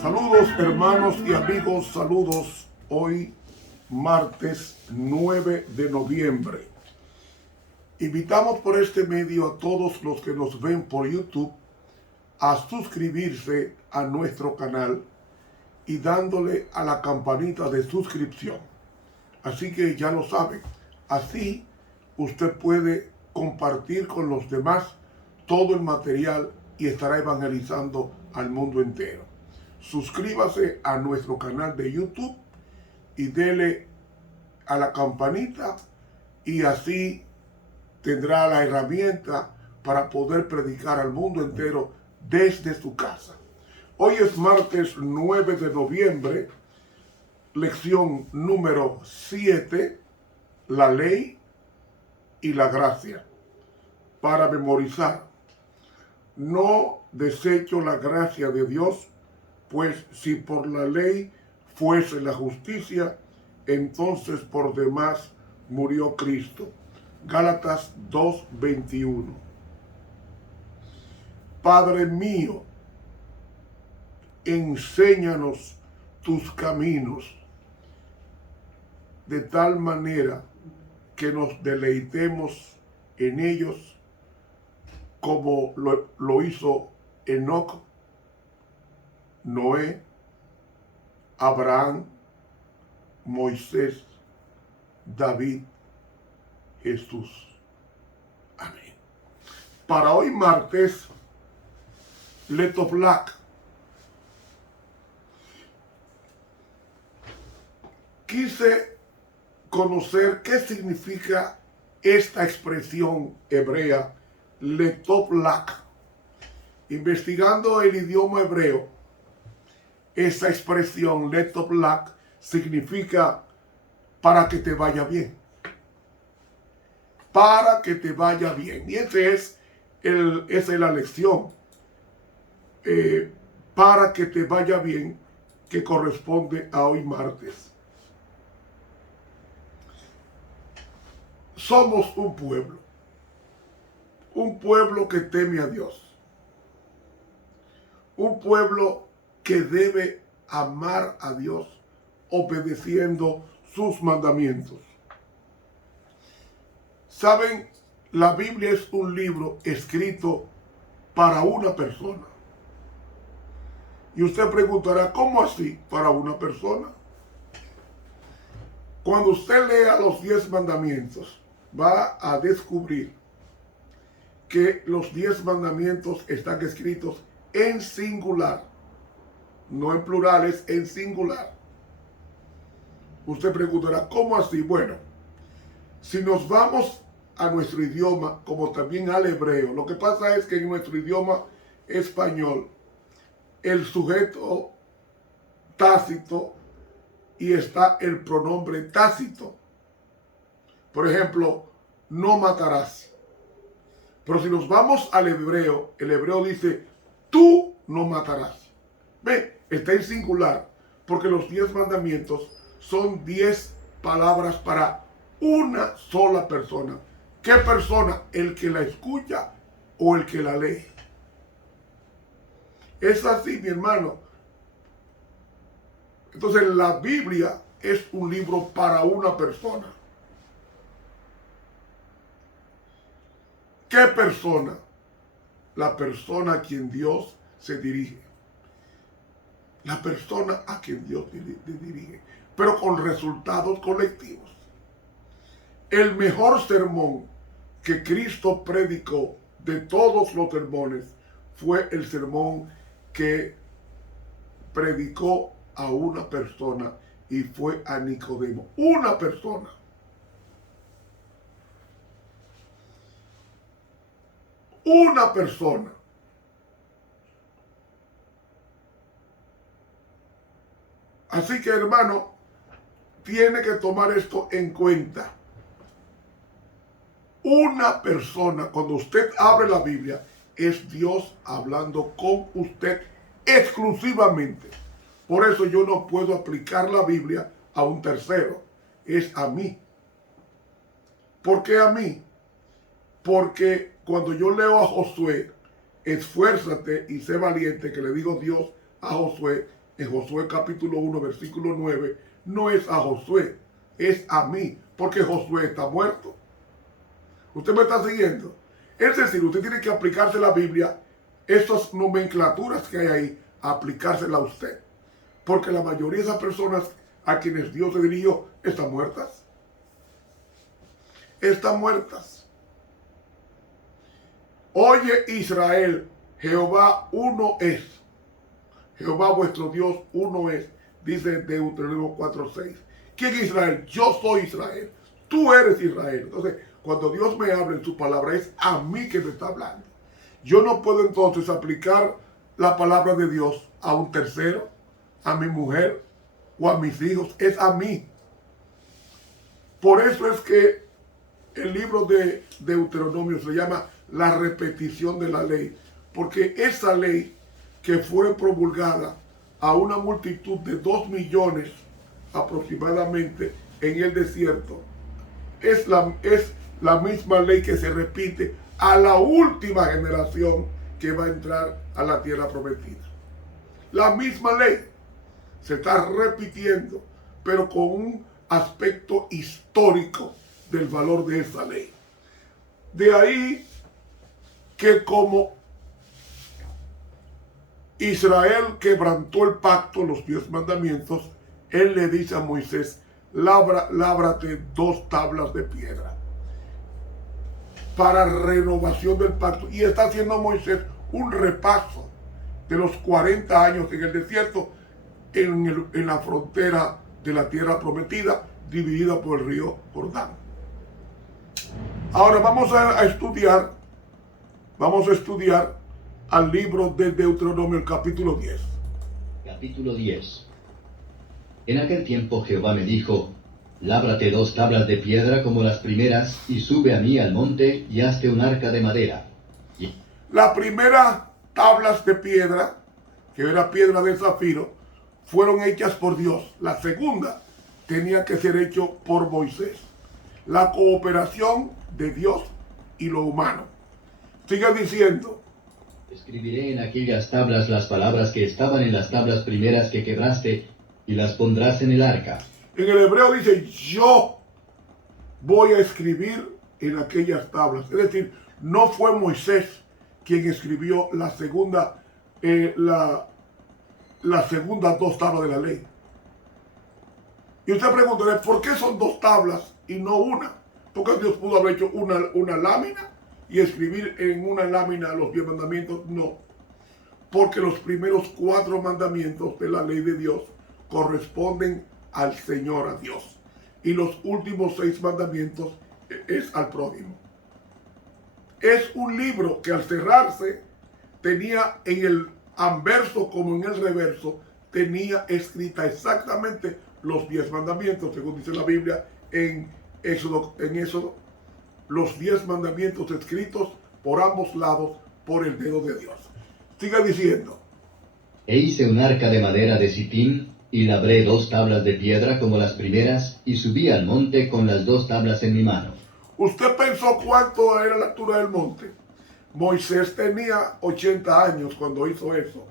Saludos hermanos y amigos, saludos hoy martes 9 de noviembre. Invitamos por este medio a todos los que nos ven por YouTube a suscribirse a nuestro canal y dándole a la campanita de suscripción. Así que ya lo saben, así usted puede compartir con los demás todo el material y estará evangelizando al mundo entero. Suscríbase a nuestro canal de YouTube y dele a la campanita y así tendrá la herramienta para poder predicar al mundo entero desde su casa. Hoy es martes 9 de noviembre, lección número 7, la ley y la gracia. Para memorizar, no desecho la gracia de Dios, pues si por la ley fuese la justicia, entonces por demás murió Cristo. Gálatas 2:21. Padre mío, enséñanos tus caminos, de tal manera que nos deleitemos en ellos, como lo hizo Enoc, Noé, Abraham, Moisés, David, Jesús. Amén. Para hoy martes, Letoflac. Quise conocer qué significa esta expresión hebrea, Letoflac. Investigando el idioma hebreo, esa expresión Letoflac significa para que te vaya bien. Para que te vaya bien. Y esa es la lección. Para que te vaya bien, que corresponde a hoy martes. Somos un pueblo que teme a Dios, un pueblo que debe amar a Dios obedeciendo sus mandamientos. Saben, la Biblia es un libro escrito para una persona. Y usted preguntará, ¿cómo así para una persona? Cuando usted lea los 10 mandamientos, va a descubrir que los 10 mandamientos están escritos en singular, no en plurales, en singular. Usted preguntará, ¿cómo así? Bueno, si nos vamos a nuestro idioma, como también al hebreo, lo que pasa es que en nuestro idioma español, el sujeto tácito y está el pronombre tácito. Por ejemplo, no matarás. Pero si nos vamos al hebreo, el hebreo dice, tú no matarás. Ve, está en singular, porque los 10 mandamientos son 10 palabras para una sola persona. ¿Qué persona? El que la escucha o el que la lee. Es así, mi hermano. Entonces la Biblia es un libro para una persona. ¿Qué persona? La persona a quien Dios se dirige. La persona a quien Dios se dirige. Pero con resultados colectivos. El mejor sermón que Cristo predicó de todos los sermones fue el sermón que predicó a una persona y fue a Nicodemo. Una persona. Una persona. Así que, hermano, tiene que tomar esto en cuenta. Una persona, cuando usted abre la Biblia, es Dios hablando con usted exclusivamente. Por eso yo no puedo aplicar la Biblia a un tercero. Es a mí. ¿Por qué a mí? Porque cuando yo leo a Josué, esfuérzate y sé valiente, que le digo Dios a Josué, en Josué capítulo 1, versículo 9, no es a Josué, es a mí, porque Josué está muerto. ¿Usted me está siguiendo? Es decir, usted tiene que aplicarse la Biblia, estas nomenclaturas que hay ahí, aplicársela a usted. Porque la mayoría de esas personas a quienes Dios se dirigió están muertas. Están muertas. Oye Israel, Jehová uno es. Jehová vuestro Dios uno es. Dice Deuteronomio 4:6. ¿Quién es Israel? Yo soy Israel. Tú eres Israel. Entonces, cuando Dios me habla en su palabra, es a mí que me está hablando. Yo no puedo entonces aplicar la palabra de Dios a un tercero, a mi mujer o a mis hijos. Es a mí. Por eso es que el libro de Deuteronomio se llama la repetición de la ley. Porque esa ley que fue promulgada a una multitud de 2 millones aproximadamente en el desierto, es la misma ley que se repite a la última generación que va a entrar a la tierra prometida. La misma ley se está repitiendo, pero con un aspecto histórico del valor de esa ley. De ahí que como Israel quebrantó el pacto, los 10 mandamientos, él le dice a Moisés, lábrate 2 tablas de piedra para renovación del pacto. Y está haciendo Moisés un repaso de los 40 años en el desierto, en la frontera de la tierra prometida, dividida por el río Jordán. Ahora vamos a estudiar al libro de Deuteronomio, el capítulo 10. Capítulo 10. En aquel tiempo Jehová me dijo, lábrate 2 tablas de piedra como las primeras, y sube a mí al monte, y hazte un arca de madera. Las primeras tablas de piedra, que era piedra de zafiro, fueron hechas por Dios. La segunda tenía que ser hecho por Moisés. La cooperación de Dios y lo humano. Sigue diciendo. Escribiré en aquellas tablas las palabras que estaban en las tablas primeras que quebraste, y las pondrás en el arca. En el hebreo dice, yo voy a escribir en aquellas tablas. Es decir, no fue Moisés quien escribió las segundas 2 tablas de la ley. Y usted preguntará, ¿por qué son 2 tablas y no una? Porque Dios pudo haber hecho una lámina y escribir en una lámina los 10 mandamientos. No, porque los primeros 4 mandamientos de la ley de Dios corresponden al Señor, a Dios. Y los últimos 6 mandamientos es al prójimo. Es un libro que al cerrarse tenía en el anverso como en el reverso, tenía escrita exactamente los 10 mandamientos, según dice la Biblia en Éxodo, los 10 mandamientos escritos por ambos lados por el dedo de Dios. Siga diciendo. E hice un arca de madera de sitín, y labré 2 tablas de piedra como las primeras, y subí al monte con las 2 tablas en mi mano. ¿Usted pensó cuánto era la altura del monte? Moisés tenía 80 años cuando hizo eso.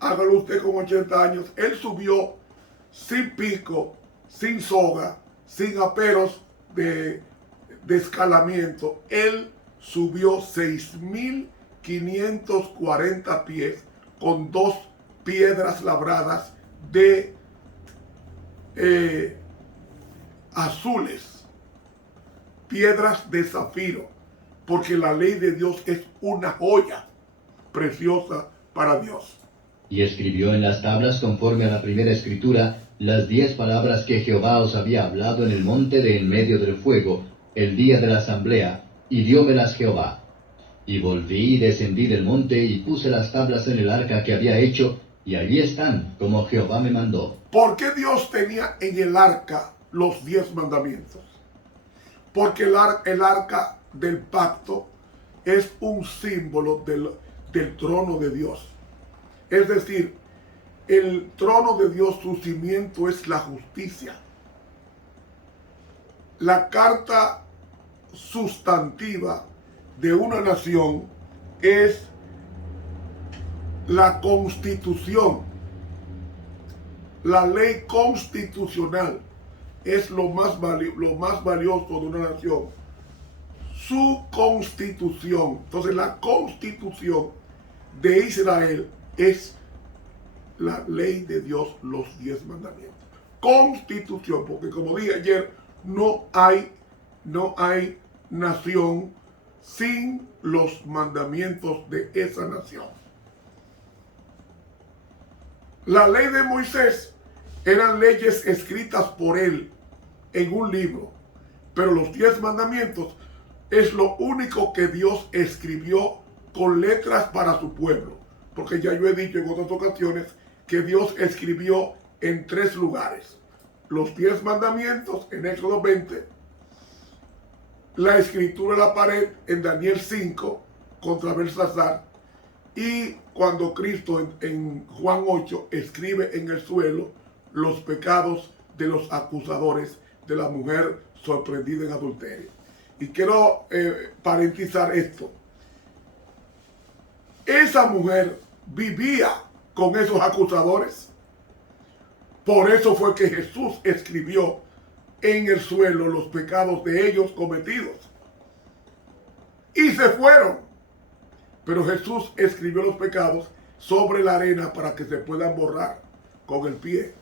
Hágalo usted con 80 años. Él subió sin pico, sin soga, sin aperos de escalamiento. Él subió 6.540 pies con 2 piedras labradas de azules, piedras de zafiro, porque la ley de Dios es una joya preciosa para Dios. Y escribió en las tablas, conforme a la primera escritura, las 10 palabras que Jehová os había hablado en el monte de en medio del fuego, el día de la asamblea, y diómelas Jehová. Y volví y descendí del monte, y puse las tablas en el arca que había hecho, y allí están, como Jehová me mandó. ¿Por qué Dios tenía en el arca los 10 mandamientos? Porque el arca del pacto es un símbolo del trono de Dios. Es decir, el trono de Dios, su cimiento es la justicia. La carta sustantiva de una nación es la constitución. La ley constitucional es lo más valioso de una nación. Su constitución. Entonces la constitución de Israel es la ley de Dios, los 10 mandamientos. Constitución, porque como dije ayer, no hay nación sin los mandamientos de esa nación. La ley de Moisés eran leyes escritas por él en un libro, pero los 10 mandamientos es lo único que Dios escribió con letras para su pueblo, porque ya yo he dicho en otras ocasiones que Dios escribió en 3 lugares: los 10 mandamientos en Éxodo 20, la escritura en la pared en Daniel 5 contra Belsasar, y cuando Cristo en Juan 8 escribe en el suelo los pecados de los acusadores de la mujer sorprendida en adulterio. Y quiero parentizar esto. Esa mujer vivía con esos acusadores. Por eso fue que Jesús escribió en el suelo los pecados de ellos cometidos. Y se fueron. Pero Jesús escribió los pecados sobre la arena para que se puedan borrar con el pie.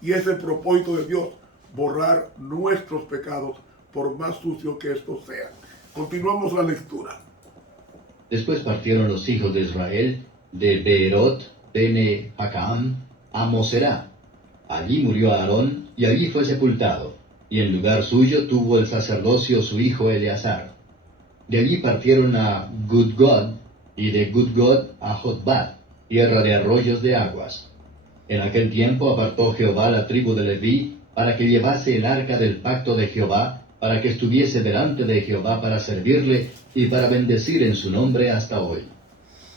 Y es el propósito de Dios, borrar nuestros pecados por más sucios que estos sean. Continuamos la lectura. Después partieron los hijos de Israel de Beerot Bene Jacaam a Moserá. Allí murió Aarón y allí fue sepultado, y en lugar suyo tuvo el sacerdocio su hijo Eleazar. De allí partieron a Gudgod, y de Gudgod a Jotbat, tierra de arroyos de aguas. En aquel tiempo apartó Jehová la tribu de Leví para que llevase el arca del pacto de Jehová, para que estuviese delante de Jehová para servirle y para bendecir en su nombre hasta hoy.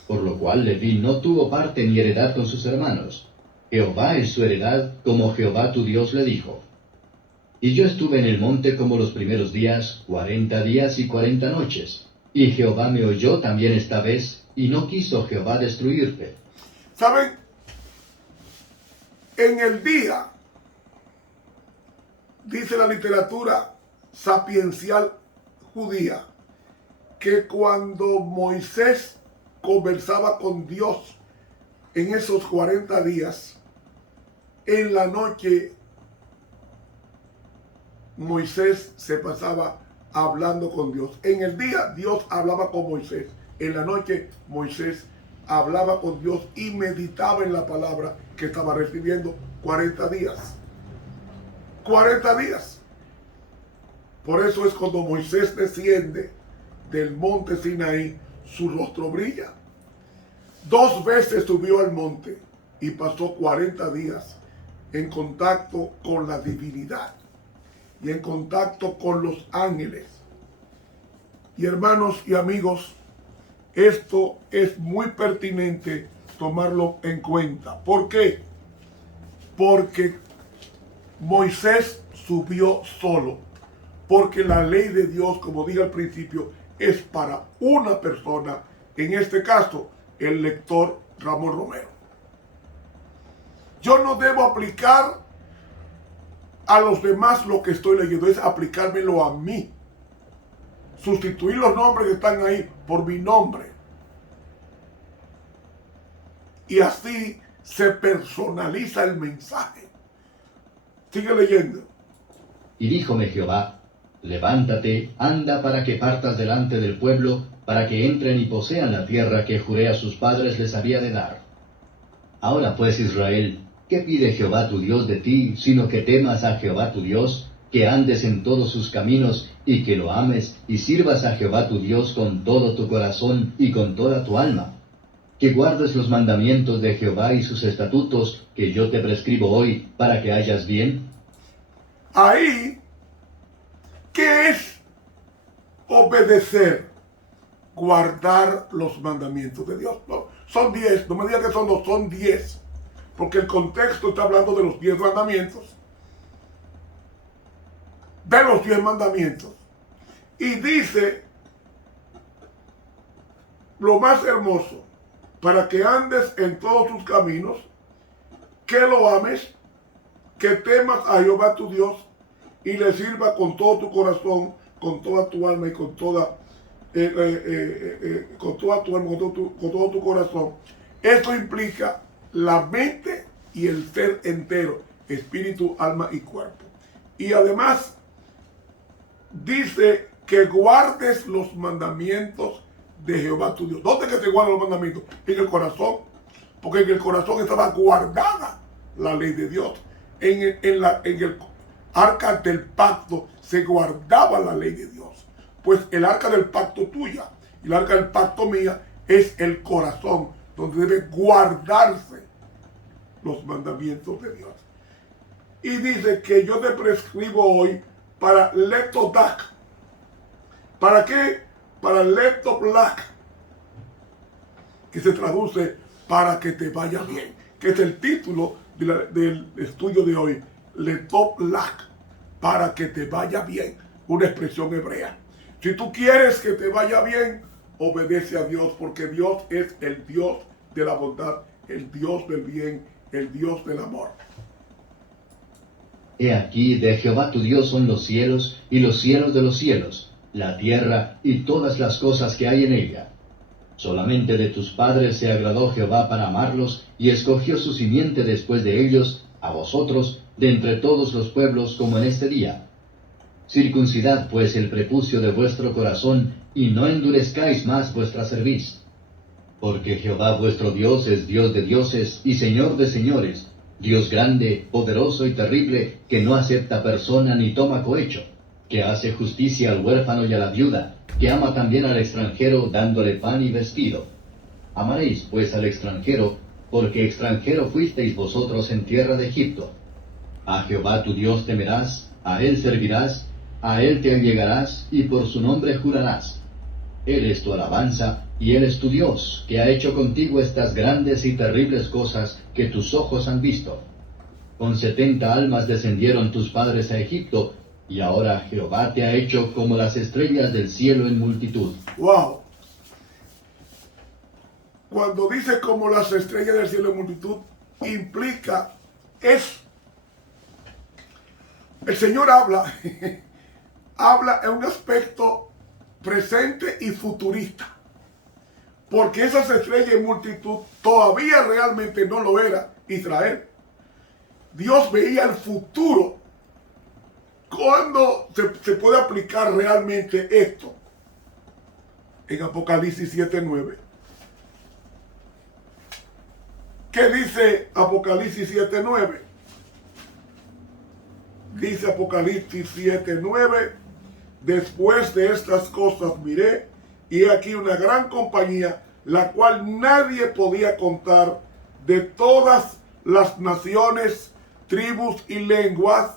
Por lo cual Leví no tuvo parte ni heredad con sus hermanos. Jehová es su heredad, como Jehová tu Dios le dijo. Y yo estuve en el monte como los primeros días, 40 días y 40 noches. Y Jehová me oyó también esta vez, y no quiso Jehová destruirte. ¿Saben? En el día, dice la literatura sapiencial judía, que cuando Moisés conversaba con Dios en esos 40 días, en la noche Moisés se pasaba hablando con Dios. En el día Dios hablaba con Moisés. En la noche Moisés hablaba con Dios y meditaba en la palabra que estaba recibiendo 40 días. 40 días. Por eso es cuando Moisés desciende del monte Sinaí, su rostro brilla. 2 veces subió al monte y pasó 40 días en contacto con la divinidad y en contacto con los ángeles. Y hermanos y amigos, esto es muy pertinente tomarlo en cuenta. ¿Por qué? Porque Moisés subió solo. Porque la ley de Dios, como dije al principio, es para una persona, en este caso, el lector Ramón Romero. Yo no debo aplicar a los demás lo que estoy leyendo, es aplicármelo a mí. Sustituir los nombres que están ahí por mi nombre. Y así se personaliza el mensaje. Sigue leyendo. Y díjome Jehová, levántate, anda para que partas delante del pueblo, para que entren y posean la tierra que juré a sus padres les había de dar. Ahora pues, Israel, ¿qué pide Jehová tu Dios de ti, sino que temas a Jehová tu Dios, que andes en todos sus caminos, y que lo ames, y sirvas a Jehová tu Dios con todo tu corazón y con toda tu alma? Que guardes los mandamientos de Jehová y sus estatutos, que yo te prescribo hoy, para que hayas bien. Ahí, ¿qué es obedecer? Guardar los mandamientos de Dios. No, son 10, no me digas que son 2, son 10. Porque el contexto está hablando de los 10 mandamientos. De los 10 mandamientos. Y dice lo más hermoso, para que andes en todos tus caminos, que lo ames, que temas a Jehová tu Dios y le sirva con todo tu corazón, con toda tu alma y con toda tu alma, con todo tu corazón. Esto implica la mente y el ser entero, espíritu, alma y cuerpo. Y además dice que guardes los mandamientos de Jehová tu Dios. ¿Dónde que se guardan los mandamientos? En el corazón. Porque en el corazón estaba guardada la ley de Dios. En el arca del pacto se guardaba la ley de Dios. Pues el arca del pacto tuya y el arca del pacto mía es el corazón, donde debe guardarse los mandamientos de Dios. Y dice que yo te prescribo hoy para letodak. ¿Para qué? Para letoblak, que se traduce para que te vaya bien, que es el título del estudio de hoy. Letoblak, para que te vaya bien, una expresión hebrea. Si tú quieres que te vaya bien, obedece a Dios, porque Dios es el Dios de la bondad, el Dios del bien, el Dios del amor. He aquí, de Jehová tu Dios son los cielos y los cielos de los cielos, la tierra y todas las cosas que hay en ella. Solamente de tus padres se agradó Jehová para amarlos, y escogió su simiente después de ellos, a vosotros, de entre todos los pueblos, como en este día. Circuncidad pues el prepucio de vuestro corazón, y no endurezcáis más vuestra cerviz. Porque Jehová vuestro Dios es Dios de dioses y Señor de señores, Dios grande, poderoso y terrible, que no acepta persona ni toma cohecho, que hace justicia al huérfano y a la viuda, que ama también al extranjero, dándole pan y vestido. Amaréis pues al extranjero, porque extranjero fuisteis vosotros en tierra de Egipto. A Jehová tu Dios temerás, a él servirás, a él te allegarás, y por su nombre jurarás. Él es tu alabanza, y él es tu Dios, que ha hecho contigo estas grandes y terribles cosas que tus ojos han visto. Con 70 almas descendieron tus padres a Egipto, y ahora Jehová te ha hecho como las estrellas del cielo en multitud. ¡Wow! Cuando dice como las estrellas del cielo en multitud, implica el Señor habla en un aspecto presente y futurista. Porque esas estrellas en multitud todavía realmente no lo era Israel. Dios veía el futuro. ¿Cuándo se puede aplicar realmente esto? En Apocalipsis 7:9. ¿Qué dice Apocalipsis 7:9? Dice Apocalipsis 7:9: después de estas cosas miré, y he aquí una gran compañía, la cual nadie podía contar, de todas las naciones, tribus y lenguas,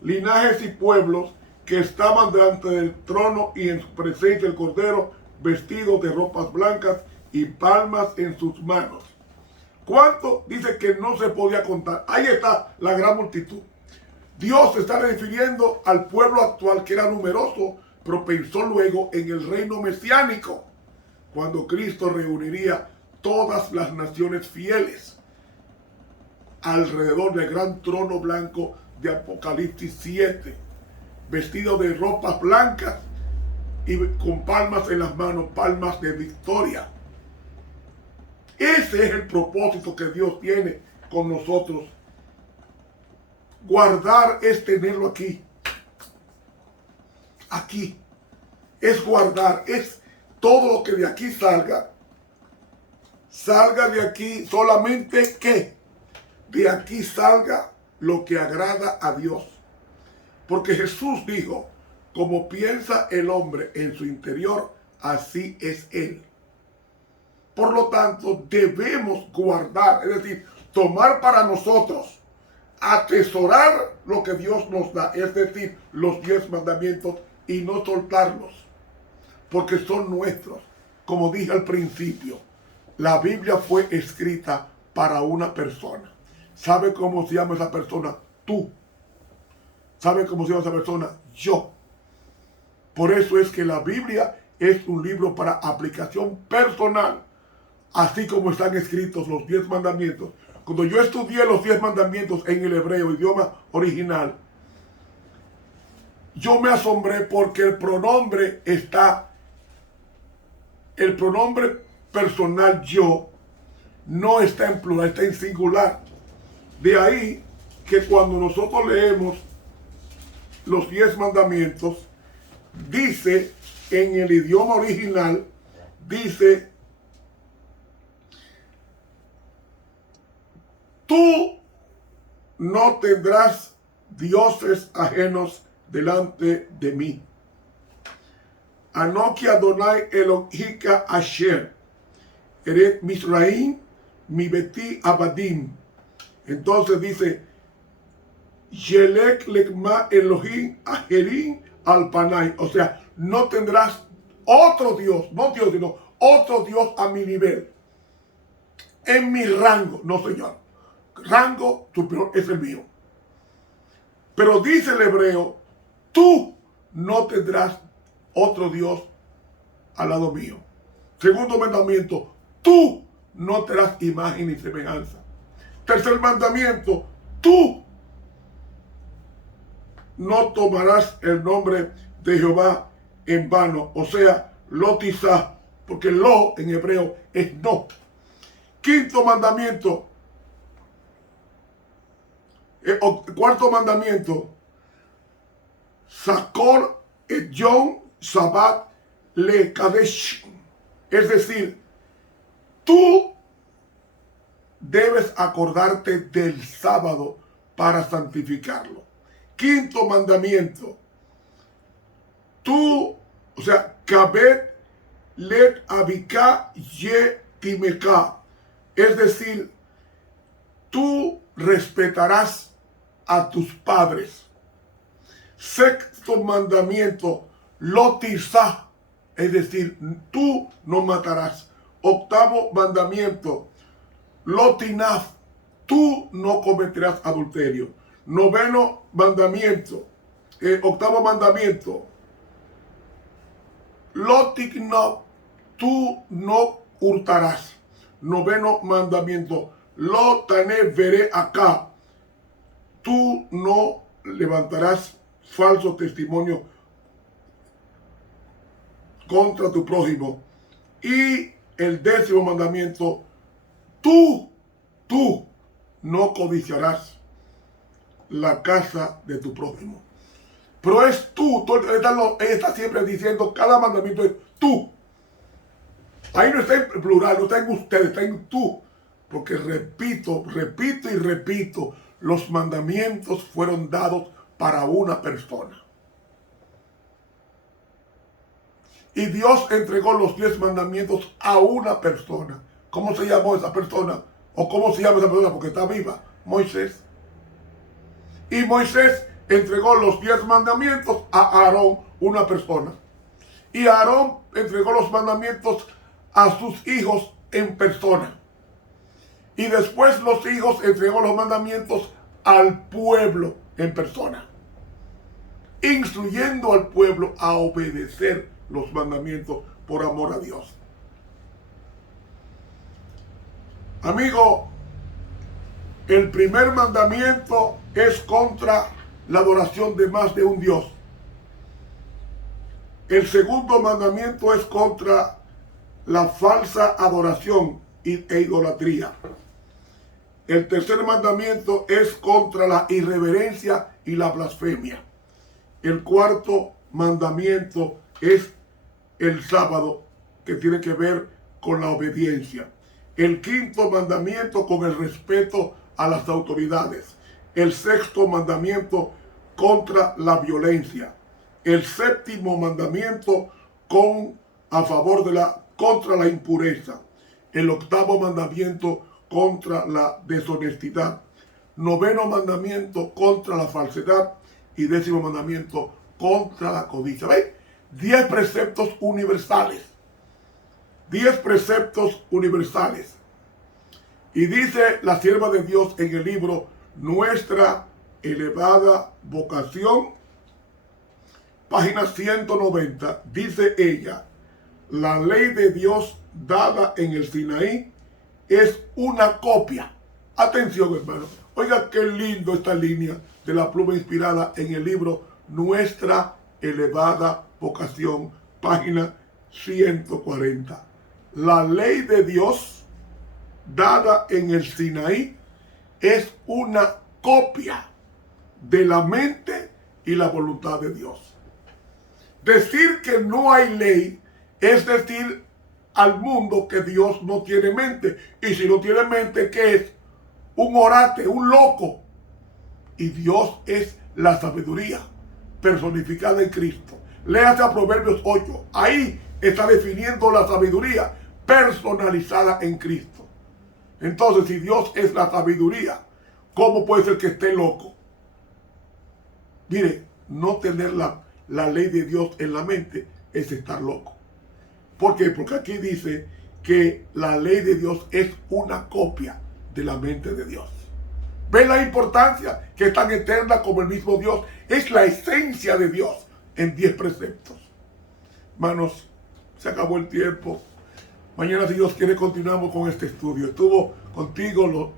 linajes y pueblos, que estaban delante del trono y en su presencia del Cordero, vestidos de ropas blancas y palmas en sus manos. ¿Cuánto? Dice que no se podía contar. Ahí está la gran multitud. Dios se está refiriendo al pueblo actual, que era numeroso, pero pensó luego en el reino mesiánico, cuando Cristo reuniría todas las naciones fieles alrededor del gran trono blanco de Apocalipsis 7, vestido de ropas blancas y con palmas en las manos, palmas de victoria. Ese es el propósito que Dios tiene con nosotros. Guardar es tenerlo aquí. Aquí. Es guardar, es todo lo que de aquí salga de aquí solamente que de aquí salga lo que agrada a Dios. Porque Jesús dijo, como piensa el hombre en su interior, así es él. Por lo tanto, debemos guardar, es decir, tomar para nosotros, atesorar lo que Dios nos da, es decir, los 10 mandamientos, y no soltarlos, porque son nuestros. Como dije al principio, la Biblia fue escrita para una persona. ¿Sabe cómo se llama esa persona? Tú. ¿Sabe cómo se llama esa persona? Yo. Por eso es que la Biblia es un libro para aplicación personal, así como están escritos los 10 mandamientos. Cuando yo estudié los 10 mandamientos en el hebreo, idioma original, yo me asombré porque el pronombre personal yo no está en plural, está en singular. De ahí que cuando nosotros leemos los 10 mandamientos, dice en el idioma original, dice: tú no tendrás dioses ajenos delante de mí. Anoki Adonai Elohika Asher, Eret Misraim, mi Beti Abadim. Entonces dice: Yelek Lekma Elohim Ajerim Alpanay. O sea, no tendrás otro Dios, no Dios, sino otro Dios a mi nivel, en mi rango. No, señor. Rango superior es el mío. Pero dice el hebreo: tú no tendrás otro Dios al lado mío. Segundo mandamiento: tú no tendrás imagen ni semejanza. Tercer mandamiento: tú no tomarás el nombre de Jehová en vano. O sea, lo tizá, porque lo en hebreo es no. Quinto mandamiento, cuarto mandamiento: Sakor et Yom Shabbat le Kadesh. Es decir, tú debes acordarte del sábado para santificarlo. Quinto mandamiento: tú, o sea, Kabet let abika ye timeka. Es decir, tú respetarás a tus padres. Sexto mandamiento: lo tizá, es decir, tú no matarás. Octavo mandamiento: lo tinaf, tú no cometerás adulterio. Noveno mandamiento, octavo mandamiento: lo tikno, tú no hurtarás. Noveno mandamiento: lo tané veré acá, tú no levantarás falso testimonio contra tu prójimo. Y el décimo mandamiento: tú no codiciarás la casa de tu prójimo. Pero es tú, ella está siempre diciendo, cada mandamiento es tú. Ahí no está en plural, no está en ustedes, está en tú. Porque repito y repito, los mandamientos fueron dados para una persona. Y Dios entregó los 10 mandamientos a una persona. ¿Cómo se llamó esa persona? ¿O cómo se llama esa persona? Porque está viva. Moisés. Y Moisés entregó los 10 mandamientos a Aarón, una persona. Y Aarón entregó los mandamientos a sus hijos en persona. Y después los hijos entregó los mandamientos al pueblo en persona, instruyendo al pueblo a obedecer los mandamientos por amor a Dios. Amigo, el primer mandamiento es contra la adoración de más de un Dios. El segundo mandamiento es contra la falsa adoración e idolatría. El tercer mandamiento es contra la irreverencia y la blasfemia. El cuarto mandamiento es el sábado, que tiene que ver con la obediencia. El quinto mandamiento, con el respeto a las autoridades. El sexto mandamiento, contra la violencia. El séptimo mandamiento, contra la impureza. El octavo mandamiento, contra la deshonestidad. Noveno mandamiento, contra la falsedad. Y décimo mandamiento, contra la codicia. ¿Ven? 10 preceptos universales. 10 preceptos universales. Y dice la sierva de Dios en el libro: nuestra elevada vocación página 190, dice ella, la ley de Dios dada en el Sinaí es una copia. Atención, hermano. Oiga qué lindo esta línea de la pluma inspirada en el libro Nuestra elevada vocación, página 140. La ley de Dios dada en el Sinaí es una copia de la mente y la voluntad de Dios. Decir que no hay ley es decir al mundo que Dios no tiene mente. Y si no tiene mente, ¿qué es? Un orate, un loco. Y Dios es la sabiduría personificada en Cristo. Léase a Proverbios 8. Ahí está definiendo la sabiduría personalizada en Cristo. Entonces, si Dios es la sabiduría, ¿cómo puede ser que esté loco? Mire, no tener la ley de Dios en la mente es estar loco. ¿Por qué? Porque aquí dice que la ley de Dios es una copia de la mente de Dios. ¿Ven la importancia? Que es tan eterna como el mismo Dios. Es la esencia de Dios en 10 preceptos. Hermanos, se acabó el tiempo. Mañana, si Dios quiere, continuamos con este estudio. Estuvo contigo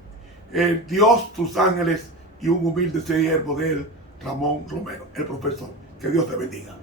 Dios, sus ángeles y un humilde siervo de él, Ramón Romero, el profesor. Que Dios te bendiga.